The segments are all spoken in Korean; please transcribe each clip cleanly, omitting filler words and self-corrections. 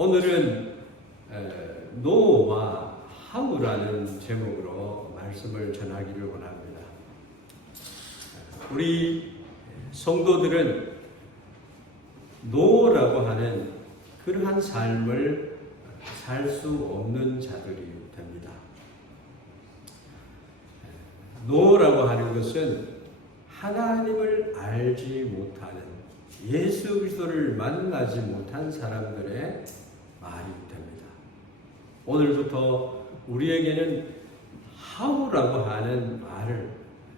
오늘은 노와 하우라는 제목으로 말씀을 전하기를 원합니다. 우리 성도들은 노라고 하는 그러한 삶을 살 수 없는 자들이 됩니다. 노라고 하는 것은 하나님을 알지 못하는, 예수 그리스도를 만나지 못한 사람들의 말이 됩니다. 오늘부터 우리에게는 하우라고 하는 말을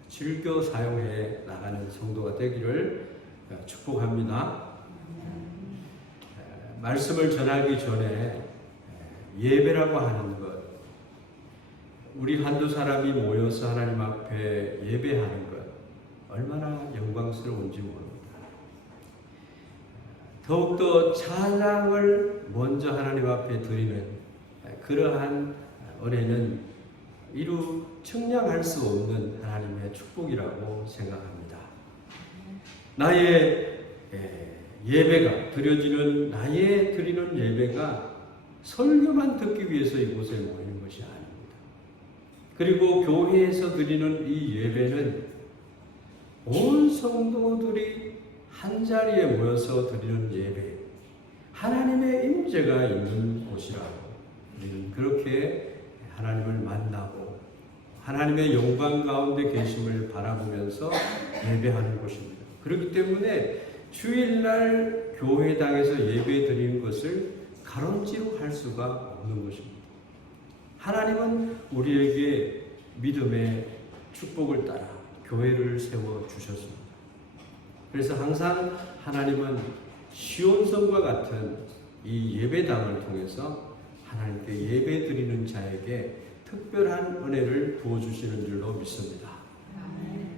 즐겨 사용해 나가는 성도가 되기를 축복합니다. 말씀을 전하기 전에 예배라고 하는 것, 우리 한두 사람이 모여서 하나님 앞에 예배하는 것 얼마나 영광스러운지 모릅니다. 더욱더 찬양을 먼저 하나님 앞에 드리는 그러한 은혜는 이루 측량할 수 없는 하나님의 축복이라고 생각합니다. 나의 예배가 드려지는, 나의 드리는 예배가 설교만 듣기 위해서 이곳에 모이는 것이 아닙니다. 그리고 교회에서 드리는 이 예배는 온 성도들이 한자리에 모여서 드리는 예배, 하나님의 임재가 있는 곳이라고 우리는 그렇게 하나님을 만나고 하나님의 영광 가운데 계심을 바라보면서 예배하는 곳입니다. 그렇기 때문에 주일날 교회당에서 예배 드리는 것을 가론지로 할 수가 없는 것입니다. 하나님은 우리에게 믿음의 축복을 따라 교회를 세워주셨습니다. 그래서 항상 하나님은 시온성과 같은 이 예배당을 통해서 하나님께 예배 드리는 자에게 특별한 은혜를 부어주시는 줄로 믿습니다.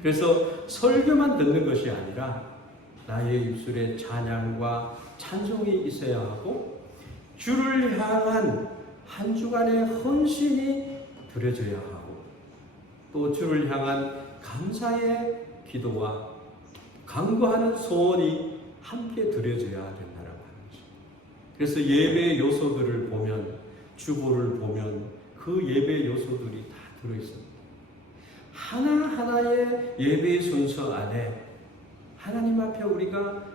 그래서 설교만 듣는 것이 아니라 나의 입술에 찬양과 찬송이 있어야 하고 주를 향한 한 주간의 헌신이 드려져야 하고 또 주를 향한 감사의 기도와 간구하는 소원이 함께 드려져야 된다라고 하는 것입니다. 그래서 예배 요소들을 보면, 주보를 보면 그 예배 요소들이 다 들어있습니다. 하나하나의 예배 순서 안에 하나님 앞에 우리가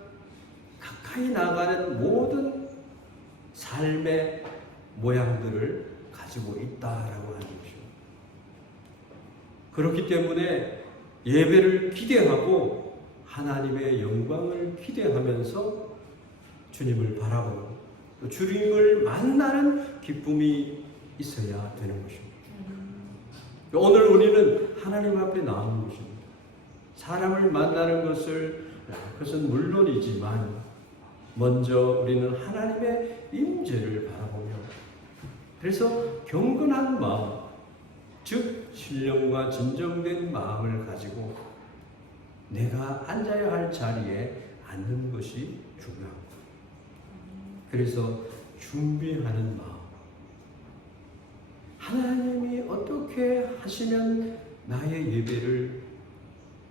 가까이 나가는 모든 삶의 모양들을 가지고 있다라고 하는 것이죠. 그렇기 때문에 예배를 기대하고 하나님의 영광을 기대하면서 주님을 바라보고 또 주님을 만나는 기쁨이 있어야 되는 것입니다. 오늘 우리는 하나님 앞에 나오는 것입니다. 사람을 만나는 그것은 물론이지만 먼저 우리는 하나님의 임재를 바라보며 그래서 경건한 마음, 즉 신령과 진정된 마음을 가지고 내가 앉아야 할 자리에 앉는 것이 중요합니다. 그래서 준비하는 마음, 하나님이 어떻게 하시면 나의 예배를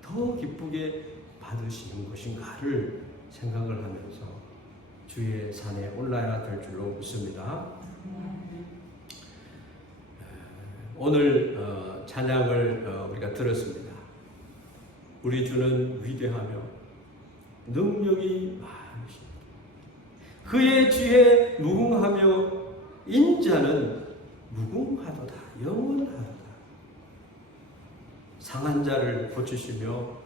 더 기쁘게 받으시는 것인가를 생각을 하면서 주의 산에 올라야 될 줄로 믿습니다. 오늘 찬양을 우리가 들었습니다. 우리 주는 위대하며 능력이 많으십니다. 그의 지혜 무궁하며 인자는 무궁하도다, 영원하도다. 상한 자를 고치시며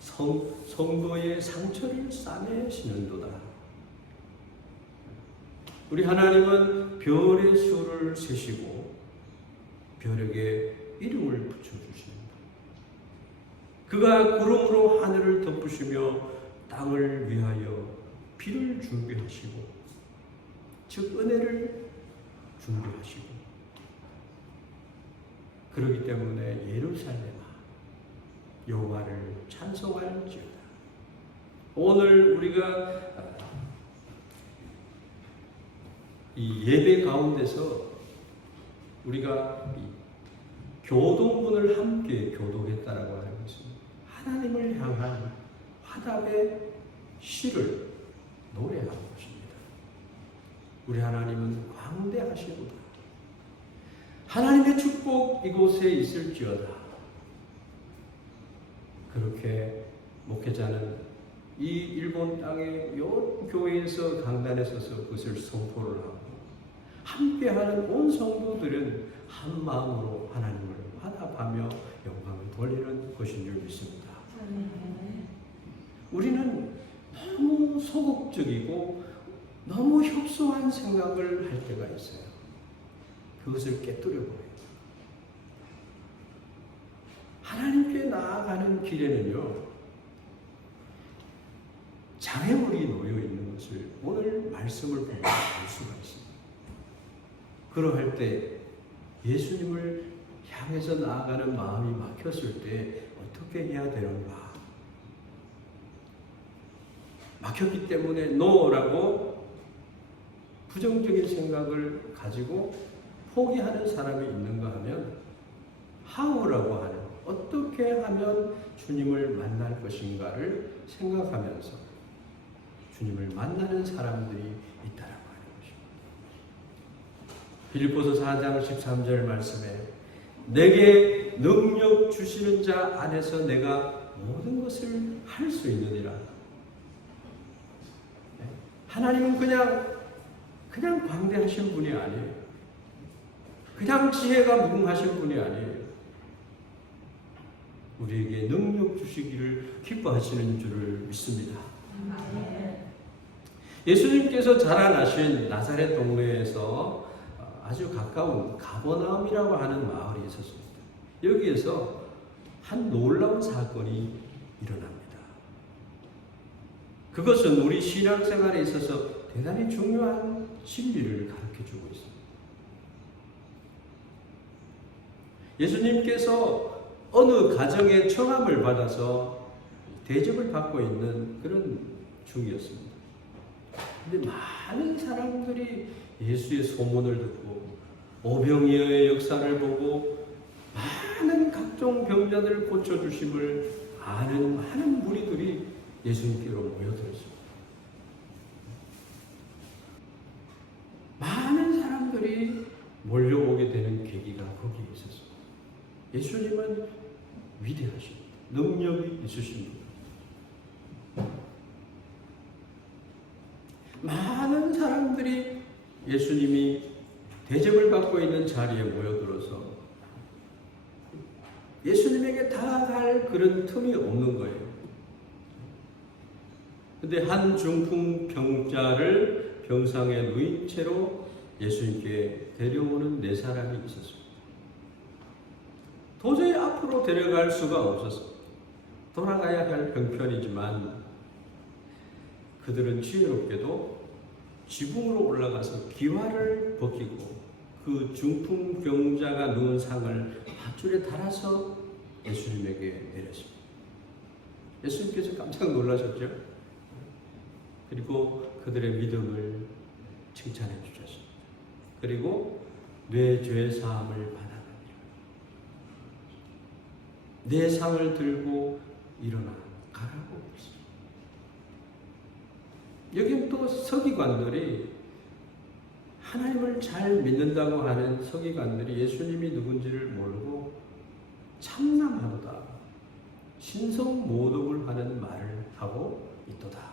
성도의 상처를 싸매시는도다. 우리 하나님은 별의 수를 세시고 별에게 이름을 붙여주십니다. 그가 구름으로 하늘을 덮으시며 땅을 위하여 비를 준비하시고 즉 은혜를 준비하시고 그렇기 때문에 예루살렘아 여호와를 찬송할지어다. 오늘 우리가 이 예배 가운데서 우리가 교동문을 함께 교독했다라고 하는 것은 하나님을 향한 화답의 시를 노래하는 것입니다. 우리 하나님은 광대하시도다. 하나님의 축복 이곳에 있을지어다. 그렇게 목회자는 이 일본 땅의 요 교회에서 강단에 서서 그것을 선포를 하고 함께하는 온 성도들은 한 마음으로 하나님을 화답하며 영광을 돌리는 것인 줄 믿습니다. 우리는 너무 소극적이고 너무 협소한 생각을 할 때가 있어요. 그것을 깨뜨려 버려요. 하나님께 나아가는 길에는요, 장애물이 놓여 있는 것을 오늘 말씀을 보면 알 수가 있습니다. 그러할 때 예수님을 향해서 나아가는 마음이 막혔을 때 어떻게 해야 되는가? 막혔기 때문에 노라고 부정적인 생각을 가지고 포기하는 사람이 있는가 하면 how라고 하는 어떻게 하면 주님을 만날 것인가를 생각하면서 주님을 만나는 사람들이 있다라고 하는 것입니다. 빌립보서 4장 13절 말씀에 내게 능력 주시는 자 안에서 내가 모든 것을 할 수 있느니라. 하나님은 그냥 광대하신 분이 아니에요. 그냥 지혜가 무궁하신 분이 아니에요. 우리에게 능력 주시기를 기뻐하시는 줄을 믿습니다. 예수님께서 자라나신 나사렛 동네에서 아주 가까운 가버나움이라고 하는 마을이 있었습니다. 여기에서 한 놀라운 사건이 일어납니다. 그것은 우리 신앙생활에 있어서 대단히 중요한 진리를 가르쳐주고 있습니다. 예수님께서 어느 가정의 청함을 받아서 대접을 받고 있는 그런 중이었습니다. 근데 많은 사람들이 예수의 소문을 듣고 오병이어의 역사를 보고 많은 각종 병자들을 고쳐주심을 아는 많은 무리들이 예수님께로 모여들었습니다. 많은 사람들이 몰려오게 되는 계기가 거기에 있었습니다. 예수님은 위대하십니다. 능력이 있으십니다. 많은 사람들이 예수님이 대접을 받고 있는 자리에 모여들어서 예수님에게 다가갈 그런 틈이 없는 거예요. 근데 한 중풍 병자를 병상에 누인 채로 예수님께 데려오는 네 사람이 있었습니다. 도저히 앞으로 데려갈 수가 없었습니다. 돌아가야 할 병편이지만 그들은 지혜롭게도 지붕으로 올라가서 기와를 벗기고 그 중풍 병자가 누운 상을 밧줄에 달아서 예수님에게 내렸습니다. 예수님께서 깜짝 놀라셨죠? 그리고 그들의 믿음을 칭찬해 주셨습니다. 그리고 내 죄 사함을 받았느니라. 내 상을 들고 일어나 가라고 했습니다. 여긴 또 서기관들이 하나님을 잘 믿는다고 하는 서기관들이 예수님이 누군지를 모르고 참남하도다, 신성모독을 하는 말을 하고 있도다.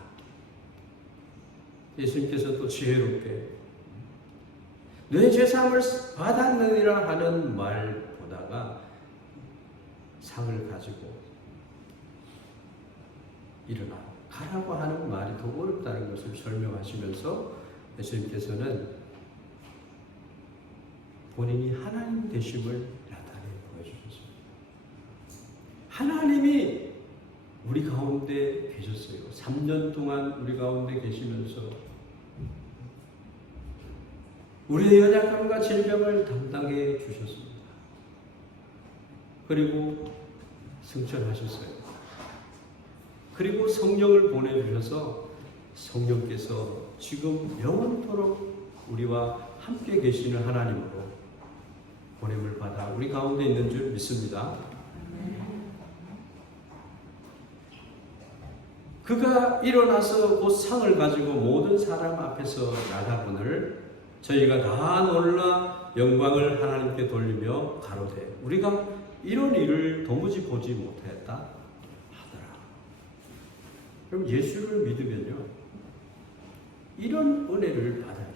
예수님께서 또 지혜롭게 내 죄사함을 받았느니라 하는 말보다가 상을 가지고 일어나 가라고 하는 말이 더 어렵다는 것을 설명하시면서 예수님께서는 본인이 하나님 되심을 나타내 보여주셨습니다. 하나님이 우리 가운데 계셨어요. 3년 동안 우리 가운데 계시면서 우리의 연약함과 질병을 담당해 주셨습니다. 그리고 승천하셨어요. 그리고 성령을 보내주셔서 성령께서 지금 영원토록 우리와 함께 계시는 하나님으로 보냄을 받아 우리 가운데 있는 줄 믿습니다. 그가 일어나서 그 상을 가지고 모든 사람 앞에서 나가거늘 저희가 다 놀라 영광을 하나님께 돌리며 가로되 우리가 이런 일을 도무지 보지 못하였다 하더라. 그럼 예수를 믿으면요 이런 은혜를 받아요.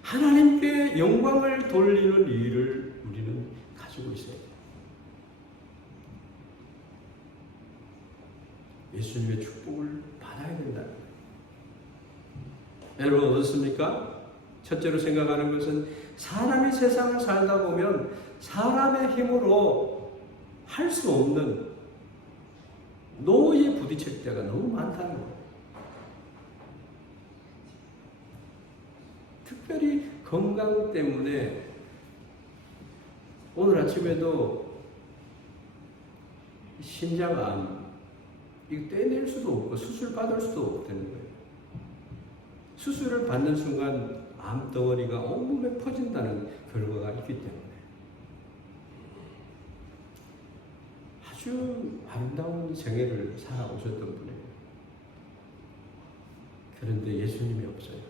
하나님께 영광을 돌리는 일을 우리는 가지고 있어야 돼요. 예수님의 축복을 받아야 된다. 여러분 어떻습니까? 첫째로 생각하는 것은 사람이 세상을 살다 보면 사람의 힘으로 할 수 없는 노에 부딪힐 때가 너무 많다는 거예요. 특별히 건강 때문에 오늘 아침에도 심장암 이거 떼낼 수도 없고 수술 받을 수도 없다는 거예요. 수술을 받는 순간 암덩어리가 온몸에 퍼진다는 결과가 있기 때문에 아주 아름다운 생애를 살아오셨던 분이에요. 그런데 예수님이 없어요.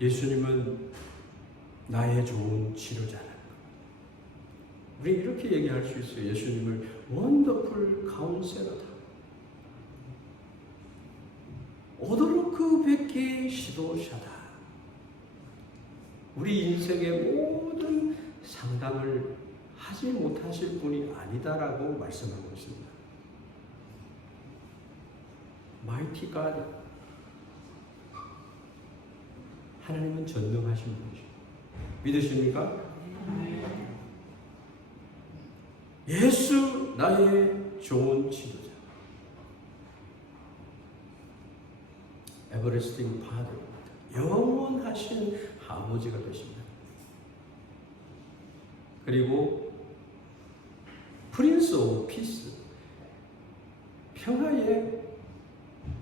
예수님은 나의 좋은 치료자라는 것. 우리 이렇게 얘기할 수 있어요. 예수님을 원더풀 카운셀러다. 오도로크 베키 시도샤다. 우리 인생의 모든 상담을 하지 못하실 분이 아니다라고 말씀하고 있습니다. 마이티 갓. 하나님은 전능하신 분이죠. 믿으십니까? 예수 나의 좋은 치료자. 에버레스팅 파더. 영원하신 아버지가 되십니다. 그리고 프린스 오브 피스. 평화의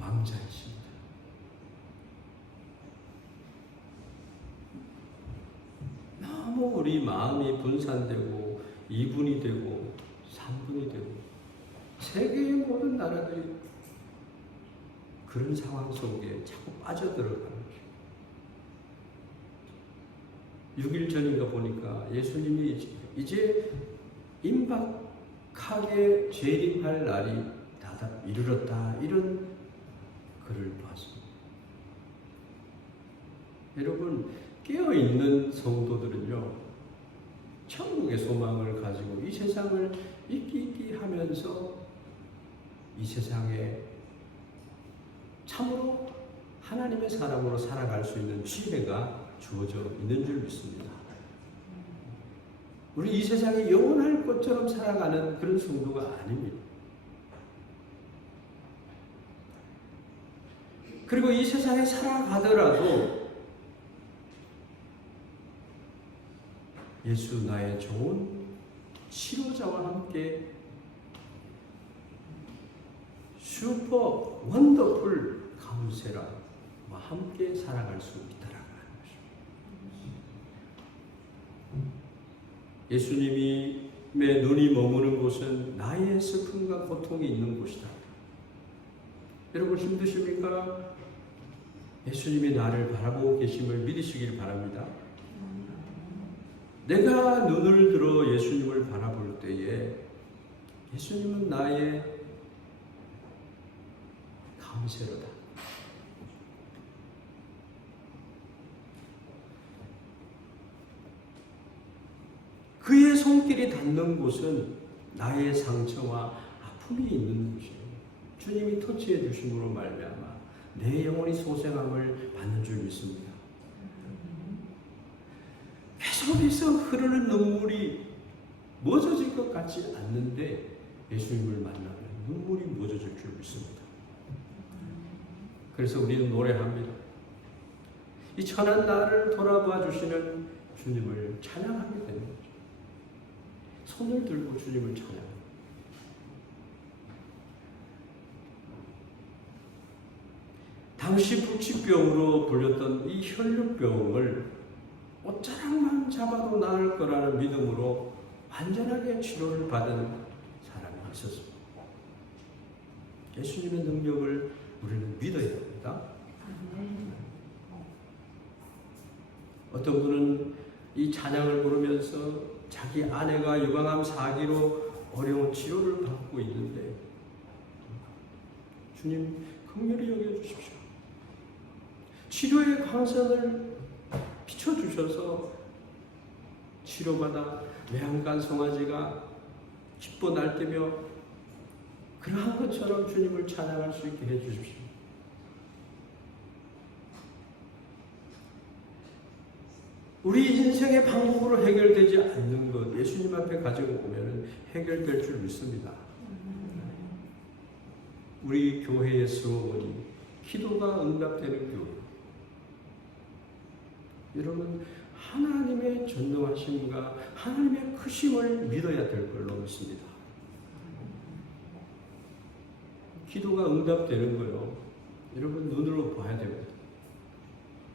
왕자이십니다. 너무 우리 마음이 분산되고 2분이 되고 3분이 되고 세계의 모든 나라들이 그런 상황 속에 자꾸 빠져들어가는 거죠. 6일 전인가 보니까 예수님이 이제 임박하게 재림할 날이 이르렀다 이런 글을 봤습니다. 여러분 깨어있는 성도들은요 천국의 소망을 가지고 이 세상을 있기 하면서 이 세상에 참으로 하나님의 사람으로 살아갈 수 있는 지혜가 주어져 있는 줄 믿습니다. 우리 이 세상에 영원할 것처럼 살아가는 그런 성도가 아닙니다. 그리고 이 세상에 살아가더라도 예수 나의 좋은 치료자와 함께 슈퍼 원더풀 카운셀러와 함께 살아갈 수 있다라고 하는 것입니다. 예수님의 눈이 머무는 곳은 나의 슬픔과 고통이 있는 곳이다. 여러분 힘드십니까? 예수님이 나를 바라보고 계심을 믿으시길 바랍니다. 내가 눈을 들어 예수님을 바라볼 때에 예수님은 나의 카운셀러다. 그의 손길이 닿는 곳은 나의 상처와 아픔이 있는 곳이에요. 주님이 터치해 주심으로 말미암아 내 영혼이 소생함을 받는 줄 믿습니다. 계속해서 흐르는 눈물이 멎어질 것 같지 않는데 예수님을 만나면 눈물이 멎어질 줄 믿습니다. 그래서 우리는 노래합니다. 이 천한 나를 돌아봐 주시는 주님을 찬양하게 되는 거죠. 손을 들고 주님을 찬양합니다. 당시 불치병으로 불렸던 이 혈류병을 옷자락만 잡아도 나을 거라는 믿음으로 완전하게 치료를 받은 사람이 있었습니다. 예수님의 능력을 우리는 믿어야 됩니다. 어떤 분은 이 찬양을 부르면서 자기 아내가 유방암 4기로 어려운 치료를 받고 있는데 주님 긍휼히 여겨주십시오. 치료의 광선을 비춰주셔서 치료받아 외양간 송아지가 기뻐 날뛰며 그러한 것처럼 주님을 찬양할 수 있게 해주십시오. 우리 인생의 방법으로 해결되지 않는 것 예수님 앞에 가지고 오면 해결될 줄 믿습니다. 우리 교회의 슬로건이 기도가 응답되는 교회. 여러분 하나님의 전능하심과 하나님의 크심을 믿어야 될 걸로 믿습니다. 기도가 응답되는 거요. 여러분 눈으로 봐야 됩니다.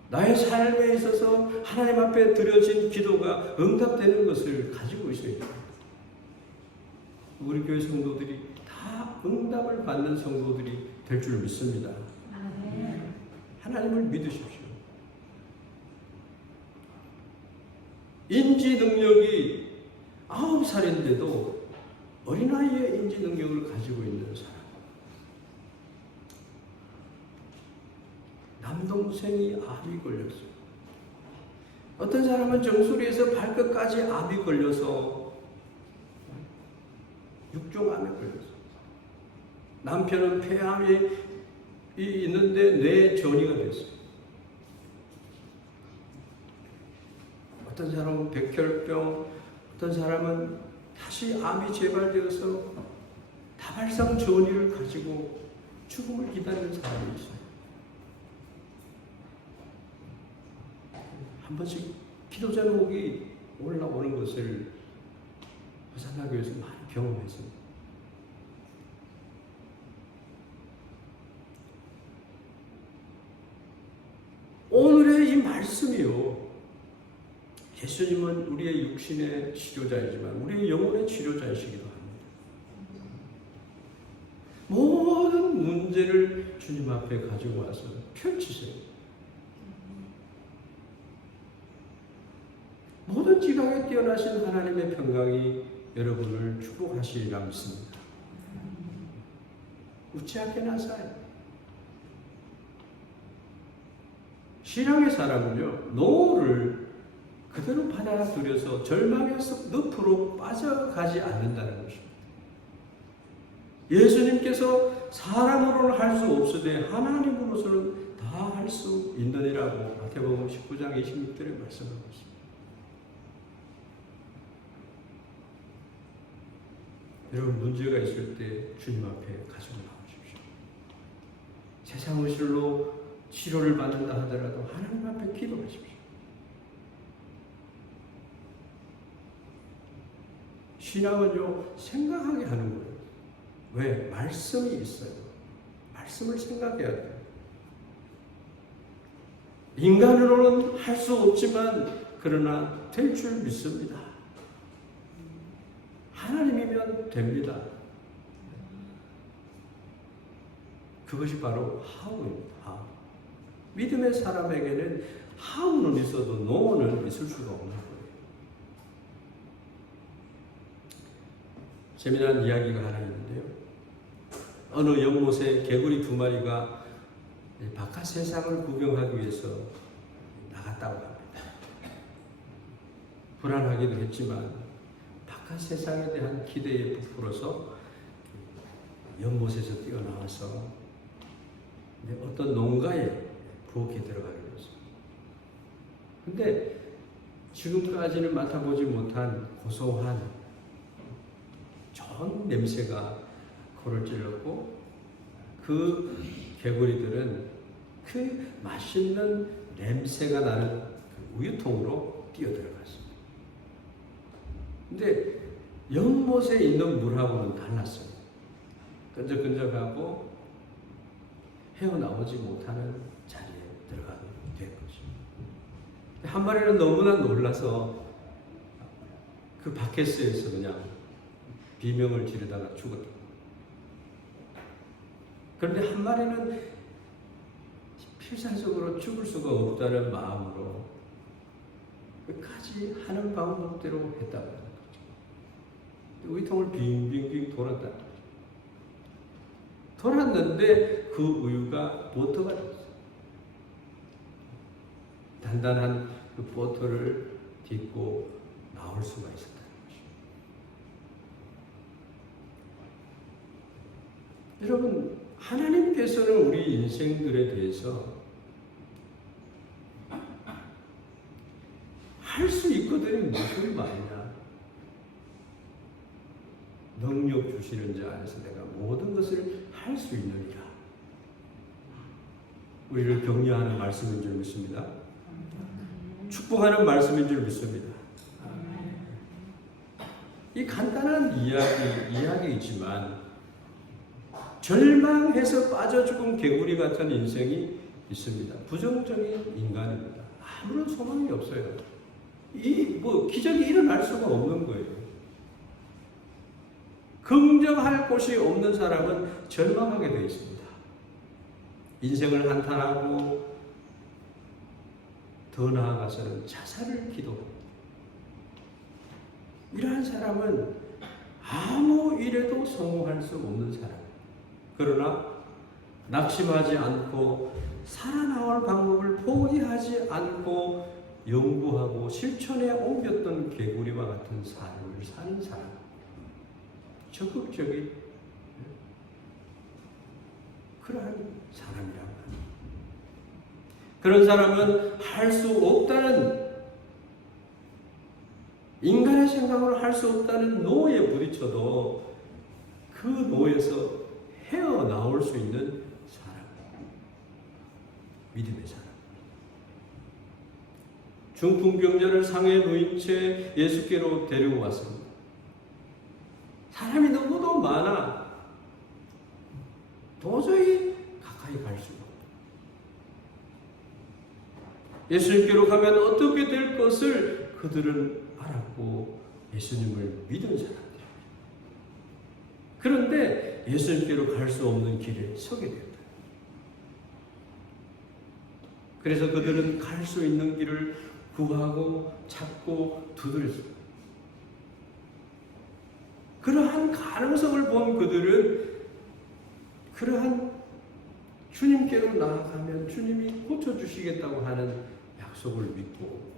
나의 삶에 있어서 하나님 앞에 드려진 기도가 응답되는 것을 가지고 있어야 됩니다. 우리 교회 성도들이 다 응답을 받는 성도들이 될 줄 믿습니다. 하나님을 믿으십시오. 인지 능력이 9살인데도 어린아이의 인지 능력을 가지고 있는 사람. 남동생이 암이 걸렸어요. 어떤 사람은 정수리에서 발끝까지 암이 걸려서 육종암에 걸렸어요. 남편은 폐암이 있는데 뇌전이가 됐어요. 어떤 사람은 백혈병, 어떤 사람은 다시 암이 재발되어서 다발성 전이를 가지고 죽음을 기다리는 사람이 있어요. 한 번씩 기도 제목이 올라오는 것을 호산나교에서 많이 경험했습니다. 오늘의 이 말씀이요. 예수님은 우리의 육신의 치료자이지만 우리의 영혼의 치료자이시기도 합니다. 모든 문제를 주님 앞에 가지고 와서 펼치세요. 모든 지각에 뛰어나신 하나님의 평강이 여러분을 축복하시리라 믿습니다. 웃지 않게 나사요. 신앙의 사람은요, 노를 그대로 받아들여서 절망에서 늪으로 빠져가지 않는다는 것입니다. 예수님께서 사람으로는 할 수 없으되 하나님으로서는 다 할 수 있느니라고 마태복음 19장 26절에 말씀하고 있습니다. 여러분 문제가 있을 때 주님 앞에 가지고 나오십시오. 세상 의술로 치료를 받는다 하더라도 하나님 앞에 기도하십시오. 신앙은요, 생각하게 하는 거예요. 왜? 말씀이 있어요. 말씀을 생각해야 돼요. 인간으로는 할 수 없지만 그러나 될 줄 믿습니다. 하나님이면 됩니다. 그것이 바로 하우입니다. 믿음의 사람에게는 하우는 있어도 노는 있을 수가 없는 거예요. 재미난 이야기가 하나 있는데요. 어느 연못에 개구리 2마리가 바깥 세상을 구경하기 위해서 나갔다고 합니다. 불안하기도 했지만 바깥 세상에 대한 기대에 부풀어서 연못에서 뛰어나와서 어떤 농가에 부엌에 들어가게 됐습니다. 근데 지금까지는 맡아보지 못한 고소한 좋은 냄새가 코를 찔렀고 그 개구리들은 그 맛있는 냄새가 나는 그 우유통으로 뛰어들어갔습니다. 근데 연못에 있는 물하고는 달랐어요. 끈적끈적하고 헤어나오지 못하는 자리에 들어가게 된 거죠. 한 마리는 너무나 놀라서 그 바케스에서 그냥 비명을 지르다가 죽었다. 그런데 한 마리는 필사적으로 죽을 수가 없다는 마음으로 끝까지 하는 방법대로 했다고 하는 거죠. 우유통을 빙빙빙 돌았는데 그 우유가 버터가 됐어요. 단단한 그 버터를 딛고 나올 수가 있었다는 거죠. 여러분, 하나님께서는 우리 인생들에 대해서 할 수 있거든요. 무슨 말이냐. 능력 주시는 자 안에서 내가 모든 것을 할 수 있느니라. 우리를 격려하는 말씀인 줄 믿습니다. 축복하는 말씀인 줄 믿습니다. 이 간단한 이야기이지만 절망해서 빠져 죽은 개구리 같은 인생이 있습니다. 부정적인 인간입니다. 아무런 소망이 없어요. 기적이 일어날 수가 없는 거예요. 긍정할 곳이 없는 사람은 절망하게 되어 있습니다. 인생을 한탄하고 더 나아가서는 자살을 기도합니다. 이러한 사람은 아무 일에도 성공할 수 없는 사람. 그러나 낙심하지 않고 살아나올 방법을 포기하지 않고 연구하고 실천에 옮겼던 개구리와 같은 삶을 사는 사람. 적극적인 그러한 사람이라고 합니다. 그런 사람은 할 수 없다는, 인간의 생각으로 할 수 없다는 노에 부딪혀도 그 노에서 헤어나올 수 있는 사람. 믿음의 사람. 중풍병자를 상에 누인 채 예수께로 데리고 왔습니다. 사람이 너무도 많아 도저히 가까이 갈 수가 없다. 예수님께로 가면 어떻게 될 것을 그들은 알았고 예수님을 믿은 사람들입니다. 그런데 예수님께로 갈 수 없는 길에 서게 되었다. 그래서 그들은 갈 수 있는 길을 구하고 찾고 두드렸습니다. 그러한 가능성을 본 그들은 그러한 주님께로 나아가면 주님이 고쳐주시겠다고 하는 약속을 믿고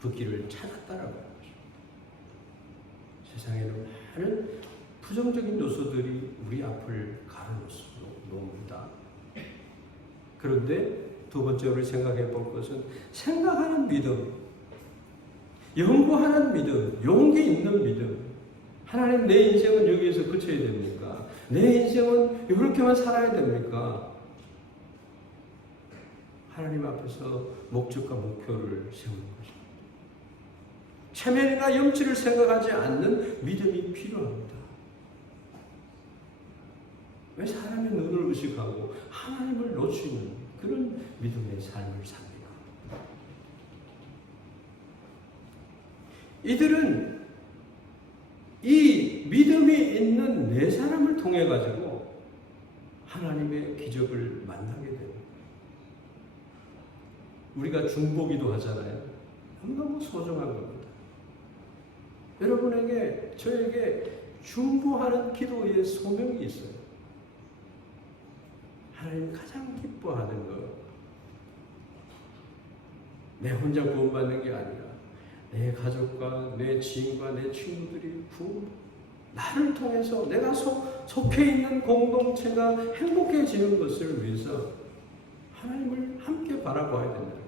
그 길을 찾았다라고 하는 거죠. 세상에는 많은 부정적인 요소들이 우리 앞을 가로놓습니다. 그런데 두 번째로 생각해 볼 것은 생각하는 믿음, 연구하는 믿음, 용기 있는 믿음. 하나님, 내 인생은 여기에서 그쳐야 됩니까? 내 인생은 이렇게만 살아야 됩니까? 하나님 앞에서 목적과 목표를 세우는 것입니다. 체면이나 염치를 생각하지 않는 믿음이 필요합니다. 왜 사람의 눈을 의식하고 하나님을 놓치는 그런 믿음의 삶을 삽니까? 이들은 이 믿음이 있는 네 사람을 통해 가지고 하나님의 기적을 만나게 됩니다. 우리가 중보기도 하잖아요. 너무 소중한 겁니다. 여러분에게, 저에게 중보하는 기도의 소명이 있어요. 하나님 가장 기뻐하는 것, 내 혼자 구원받는 게 아니라 내 가족과 내 지인과 내 친구들이 나를 통해서 내가 속해 있는 공동체가 행복해지는 것을 위해서 하나님을 함께 바라봐야 된다는 거죠.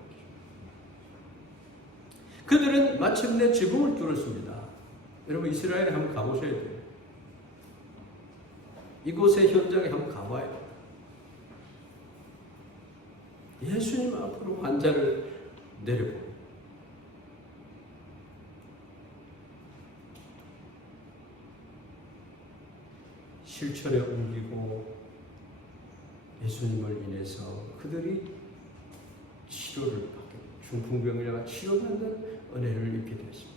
그들은 마침내 지붕을 뚫었습니다. 여러분, 이스라엘에 한번 가보셔야 돼요. 이곳의 현장에 한번 가봐야 돼요. 예수님 앞으로 환자를 내려봅니다. 실천에 옮기고 예수님을 인해서 그들이 치료를 받게, 중풍병자가 치료받는 은혜를 입게 되었습니다.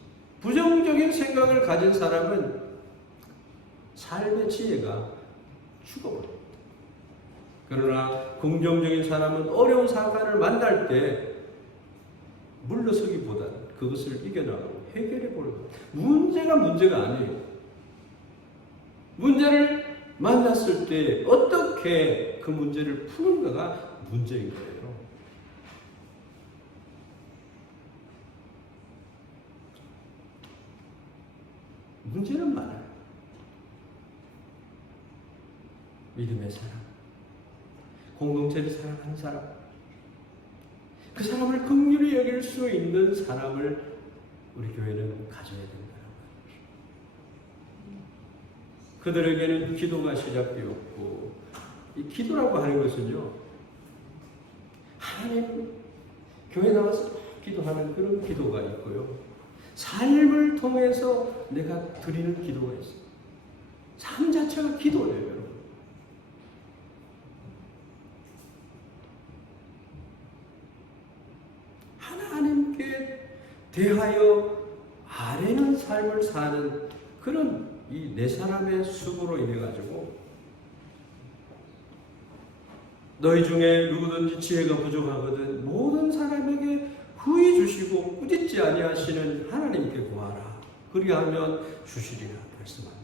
부정적인 생각을 가진 사람은 삶의 지혜가 죽어버립니다. 그러나 긍정적인 사람은 어려운 사건을 만날 때 물러서기보다는 그것을 이겨나가고 해결해 보려고 합니다. 문제가 아니에요. 문제를 만났을 때 어떻게 그 문제를 푸는가가 문제인 거예요. 문제는 많아요. 믿음의 사람, 공동체를 사랑하는 사람, 그 사람을 긍휼히 여길 수 있는 사람을 우리 교회는 가져야 된다는 거죠. 그들에게는 기도가 시작되었고, 이 기도라고 하는 것은요, 하나님 교회 나와서 기도하는 그런 기도가 있고요, 삶을 통해서 내가 드리는 기도가 있어요. 삶 자체가 기도예요, 여러분. 하나님께 대하여 아뢰는 삶을 사는 그런 이 네 사람의 수고로 인해 가지고 너희 중에 누구든지 지혜가 부족하거든 모든 사람에게 후히 주시고 꾸짖지 아니하시는 하나님께 구하라. 그리하면 주시리라 말씀합니다.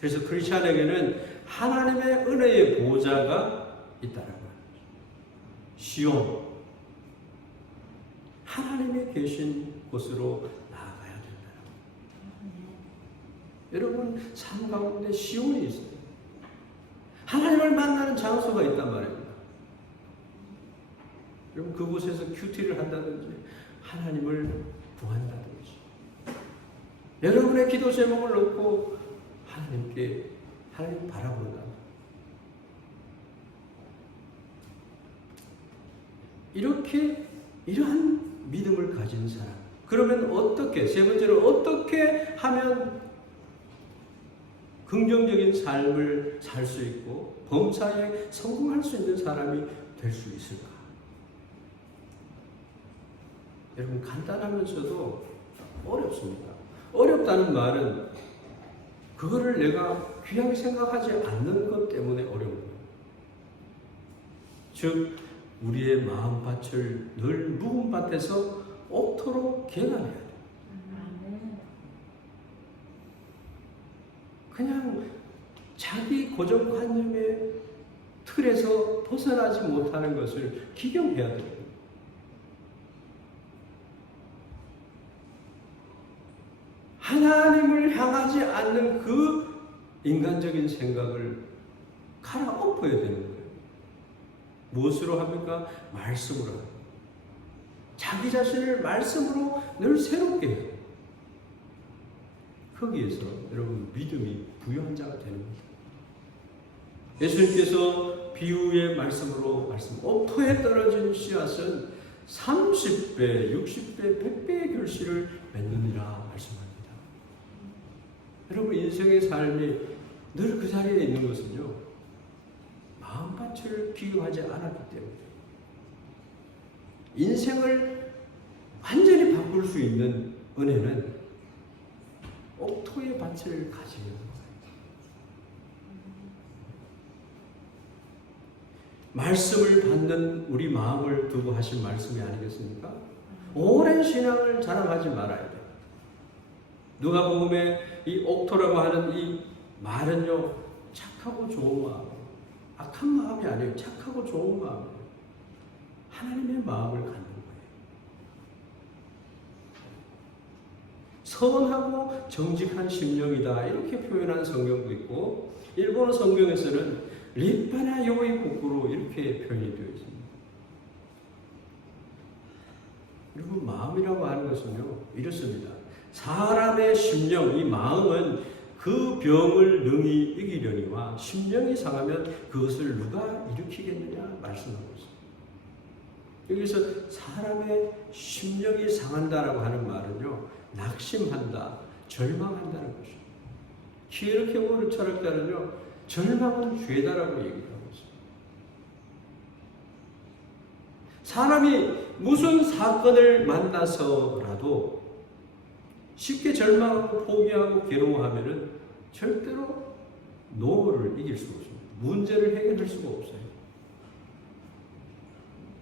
그래서 크리스찬에게는 하나님의 은혜의 보좌가 있다라고 합니다. 시온, 하나님이 계신 곳으로 나아가야 된다는 거예요. 여러분 삶 가운데 시온이 있어요. 하나님을 만나는 장소가 있단 말입니다. 여러분 그곳에서 큐티를 한다든지 하나님을 구한다든지 여러분의 기도 제목을 놓고 하나님께 하나님 바라본다. 이러한 믿음을 가진 사람. 그러면 어떻게, 세 번째로 어떻게 하면 긍정적인 삶을 살 수 있고 범사에 성공할 수 있는 사람이 될 수 있을까? 여러분 간단하면서도 어렵습니다. 어렵다는 말은 그거를 내가 귀하게 생각하지 않는 것 때문에 어려운 거예요. 즉 우리의 마음밭을 늘 묵은 밭에서 옥토로 개간해야 돼요. 그냥 자기 고정관념의 틀에서 벗어나지 못하는 것을 기경해야 돼요. 하나님을 향하지 않는 그 인간적인 생각을 갈아엎어야 되는 거예요. 무엇으로 합니까? 말씀으로 합니다. 자기 자신을 말씀으로 늘 새롭게 해요. 거기에서 여러분 믿음이 부유한 자가 되는 겁니다. 예수님께서 비유의 말씀으로 옥토에 떨어진 씨앗은 30배, 60배, 100배의 결실을 맺느니라 말씀합니다. 여러분 인생의 삶이 늘 그 자리에 있는 것은요, 마음밭을 기경하지 않았기 때문에 인생을 완전히 바꿀 수 있는 은혜는 옥토의 밭을 가지는 거예요. 말씀을 받는 우리 마음을 두고 하신 말씀이 아니겠습니까? 오랜 신앙을 자랑하지 말아야 돼요. 누가복음에 이 옥토라고 하는 이 말은요, 착하고 좋은 마음, 악한 마음이 아니에요. 착하고 좋은 마음이에요. 하나님의 마음을 갖는 거예요. 선하고 정직한 심령이다 이렇게 표현한 성경도 있고, 일본어 성경에서는 리파나 요의 고꾸로 이렇게 표현이 되어 있습니다. 여러분 마음이라고 하는 것은요 이렇습니다. 사람의 심령, 이 마음은 그 병을 능히 이기려니와 심령이 상하면 그것을 누가 일으키겠느냐 말씀하고 있습니다. 여기서 사람의 심령이 상한다라고 하는 말은요, 낙심한다, 절망한다는 것이죠. 키에르케고르 철학자는요, 절망은 죄다라고 얘기하고 있습니다. 사람이 무슨 사건을 만나서라도 쉽게 절망하고 포기하고 괴로워하면은 절대로 노를 이길 수가 없습니다. 문제를 해결할 수가 없어요.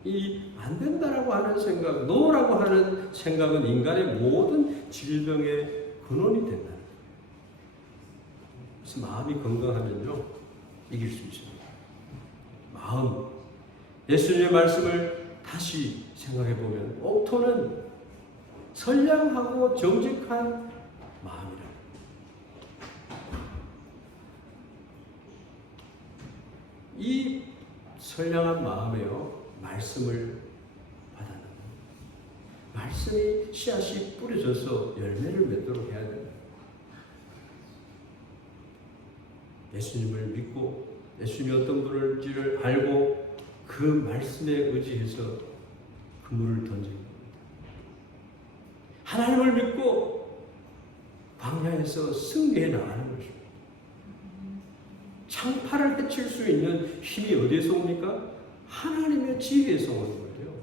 이 안 된다라고 하는 생각, 노라고 하는 생각은 인간의 모든 질병의 근원이 된다는 거예요. 그래서 마음이 건강하면요, 이길 수 있습니다. 마음, 예수님의 말씀을 다시 생각해 보면 옥토는 선량하고 정직한 마음이라. 이 선량한 마음에요, 말씀을 받아들여요. 말씀이 씨앗이 뿌려져서 열매를 맺도록 해야 됩니다. 예수님을 믿고 예수님이 어떤 분일지를 알고 그 말씀에 의지해서 그물을 던지는 겁니다. 하나님을 믿고 광야에서 승리해 나가는 것입니다. 창파를 해칠 수 있는 힘이 어디에서 옵니까? 하나님의 지혜에서 오는 거예요.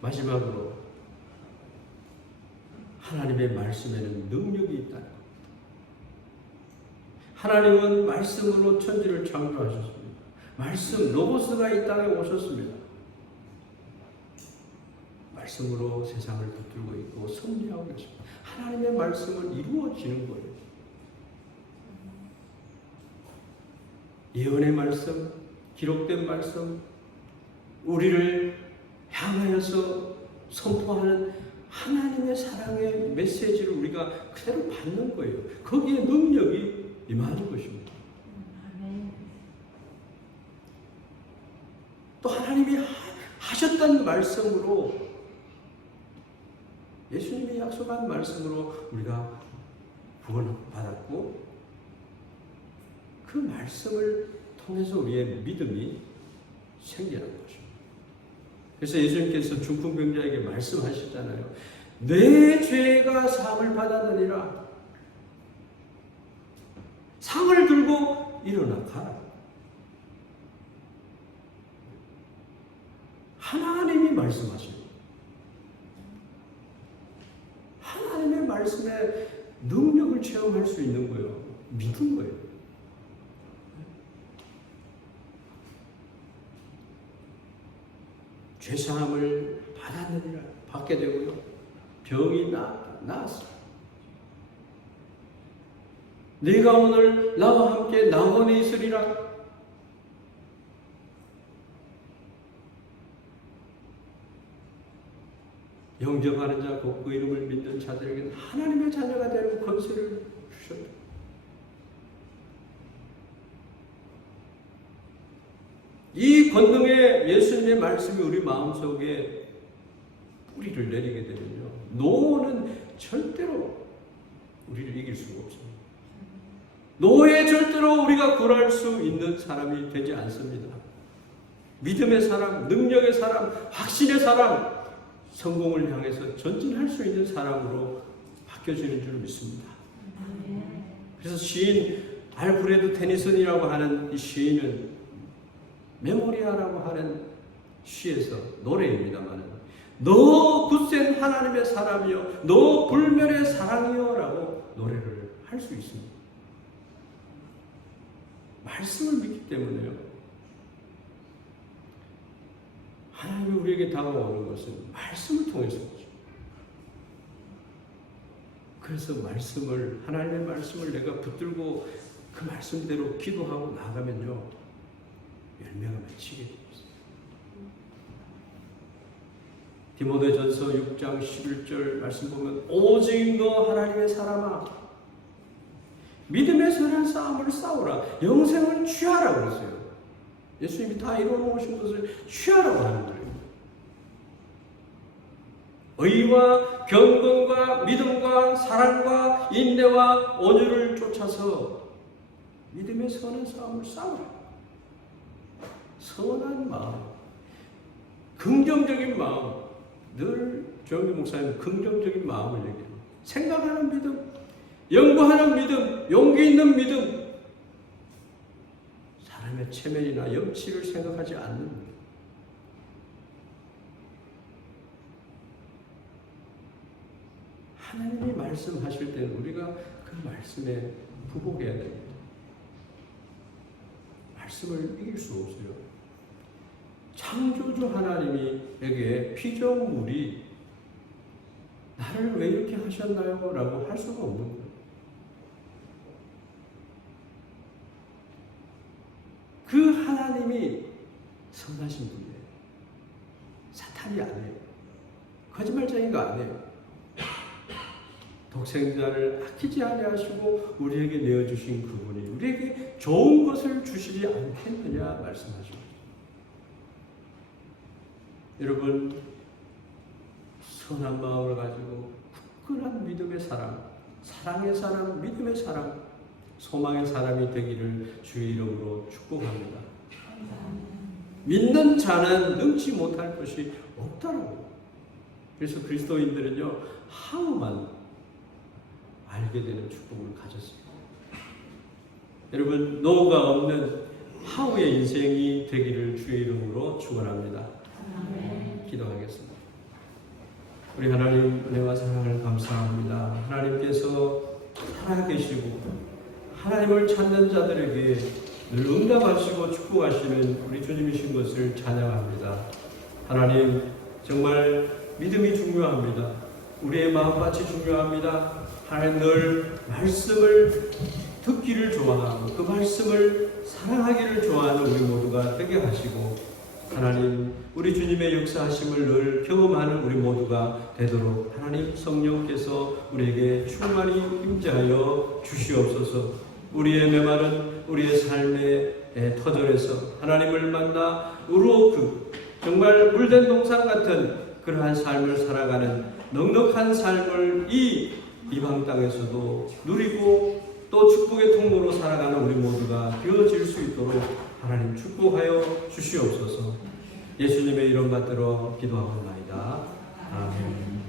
마지막으로 하나님의 말씀에는 능력이 있다는 것. 하나님은 말씀으로 천지를 창조하셨습니다. 말씀, 로고스가 이 땅에 오셨습니다. 말씀으로 세상을 붙들고 있고 섭리하고 계십니다. 하나님의 말씀은 이루어지는 거예요. 예언의 말씀, 기록된 말씀, 우리를 향하여서 선포하는 하나님의 사랑의 메시지를 우리가 그대로 받는 거예요. 거기에 능력이 임하는 것입니다. 또 하나님이 하셨던 말씀으로, 예수님이 약속한 말씀으로 우리가 구원받았고 그 말씀을 통해서 우리의 믿음이 생겨난 것입니다. 그래서 예수님께서 중풍병자에게 말씀하셨잖아요. 내 죄가 사함을 받았느니라. 상을 들고 일어나 가라. 하나님이 말씀하십니다. 하나님의 말씀에 능력을 체험할 수 있는 거예요. 믿은 거예요. 죄사함을 받았느니라. 받게 되고요. 병이 나았어. 네가 오늘 나와 함께 낙원에 있으리라. 영접하는 자, 곧 그 이름을 믿는 자들에게는 하나님의 자녀가 되는 권세를 주셨다. 이 권능의 예수님의 말씀이 우리 마음속에 뿌리를 내리게 되면요, 노는 절대로 우리를 이길 수가 없습니다. 노에 절대로 우리가 굴할 수 있는 사람이 되지 않습니다. 믿음의 사람, 능력의 사람, 확신의 사람, 성공을 향해서 전진할 수 있는 사람으로 바뀌어지는 줄 믿습니다. 그래서 시인 알프레드 테니슨이라고 하는 이 시인은 메모리아라고 하는 시에서, 노래입니다만, 너 굳센 하나님의 사람이여, 너 불멸의 사랑이여 라고 노래를 할 수 있습니다. 말씀을 믿기 때문에요. 하나님이 우리에게 다가오는 것은 말씀을 통해서죠. 그래서 말씀을, 하나님의 말씀을 내가 붙들고 그 말씀대로 기도하고 나가면요, 열매가 맺히게 됩니다. 디모데전서 6장 11절 말씀 보면, 오직 너 하나님의 사람아, 믿음의 선한 싸움을 싸우라, 영생을 취하라고 그랬어요. 예수님이 다 이루어놓으신 것을 취하라고 하는 거예요. 의와 경건과 믿음과 사랑과 인내와 온유를 쫓아서 믿음의 선한 싸움을 싸우라. 선한 마음, 긍정적인 마음, 늘 조영기 목사님 긍정적인 마음을 얘기해요. 생각하는 믿음, 연구하는 믿음, 용기 있는 믿음, 사람의 체면이나 염치를 생각하지 않는 믿음. 하나님이 말씀하실 때는 우리가 그 말씀에 부복해야 됩니다. 말씀을 이길 수 없어요. 창조주 하나님에게 피조물이 나를 왜 이렇게 하셨나요? 라고 할 수가 없는 거예요. 그 하나님이 선하신 분이에요. 사탄이 아니에요. 거짓말쟁이가 아니에요. 독생자를 아끼지 아니하시고 우리에게 내어주신 그분이 우리에게 좋은 것을 주시지 않겠느냐 말씀하십니다. 여러분, 선한 마음을 가지고 굳건한 믿음의 사람, 사랑의 사람, 믿음의 사람, 소망의 사람이 되기를 주의 이름으로 축복합니다. 믿는 자는 능치 못할 것이 없다라고. 그래서 그리스도인들은요, 하우만 알게 되는 축복을 가졌습니다. 여러분, 노가 없는 하우의 인생이 되기를 주의 이름으로 축원합니다. 기도하겠습니다. 우리 하나님 은혜와 사랑을 감사합니다. 하나님께서 살아계시고 하나님을 찾는 자들에게 늘 응답하시고 축복하시는 우리 주님이신 것을 찬양합니다. 하나님, 정말 믿음이 중요합니다. 우리의 마음밭이 중요합니다. 하나님, 늘 말씀을 듣기를 좋아하고 그 말씀을 사랑하기를 좋아하는 우리 모두가 되게 하시고, 하나님, 우리 주님의 역사하심을 늘 경험하는 우리 모두가 되도록 하나님 성령께서 우리에게 충만히 임재하여 주시옵소서. 우리의 메마른 우리의 삶의 터전에서 하나님을 만나 우루오크, 정말 물된 동산 같은 그러한 삶을 살아가는 넉넉한 삶을 이 이방 땅에서도 누리고 또 축복의 통로로 살아가는 우리 모두가 되어질 수 있도록 하나님 축복하여 주시옵소서. 예수님의 이름 받들어 기도하옵나이다. 아멘.